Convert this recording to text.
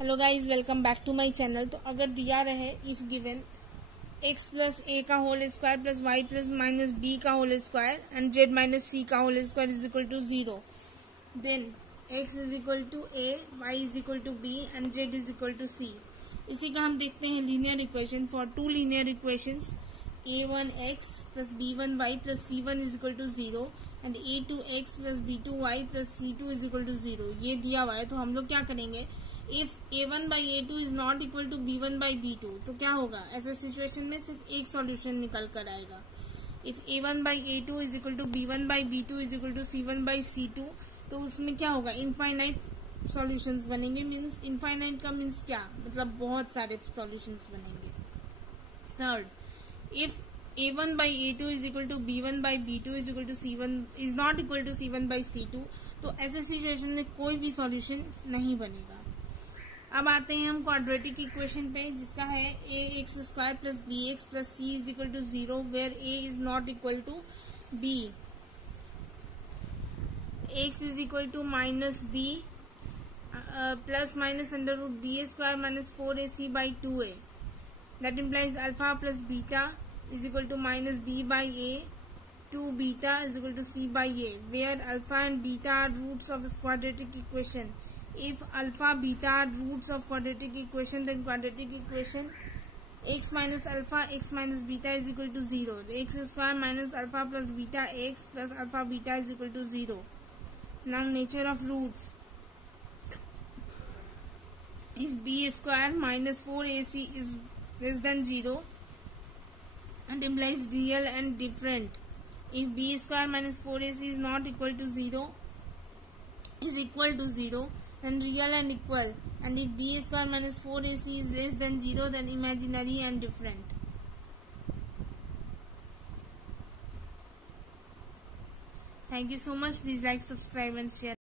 Hello guys, welcome back to my channel. तो अगर दिया रहे if given x plus a का whole square plus y plus minus b का whole square and z minus c का whole square is equal to 0, then x is equal to a, y is equal to b and z is equal to c. इसी का हम देखते हैं linear equation for two linear equations a1x plus b1y plus c1 is equal to 0 and a2x plus b2y plus c2 is equal to 0। ये दिया हुआ है तो हम लोग क्या करेंगे, if a1 by a2 is not equal to b1 by b2 तो क्या होगा, ऐसे सिचुएशन में सिर्फ एक सॉल्यूशन निकल कर आएगा। If a1 by a2 is equal to b1 by b2 is equal to c1 by c2 तो उसमें क्या होगा, इनफाइनाइट सॉल्यूशंस बनेंगे। मीन्स इनफाइनाइट का मीन्स क्या, मतलब बहुत सारे सॉल्यूशंस बनेंगे। Third, if a1 by a2 is equal to b1 by b2 is equal to c1 is not equal to c1 by c2 तो ऐसे सिचुएशन में कोई भी सॉल्यूशन नहीं बनेगा। अब आते हैं हम क्वाड्रेटिक इक्वेशन पे, जिसका है a x square plus b x plus c is equal to 0 where a is not equal to b. X is equal to minus b plus minus under root b square minus 4ac by 2a। That implies alpha plus beta is equal to minus b by a, 2 beta is equal to c by a, where alpha and beta are roots of quadratic equation. If alpha beta are roots of quadratic equation, then quadratic equation x minus alpha x minus beta is equal to 0. X square minus alpha plus beta x plus alpha beta is equal to 0. Now nature of roots. If b square minus 4ac is less than 0 and implies real and different. If b square minus 4ac is not equal to 0 is equal to 0 then real and equal, and if b square minus 4ac is less than 0 then imaginary and different. Thank you so much. Please like, subscribe and share.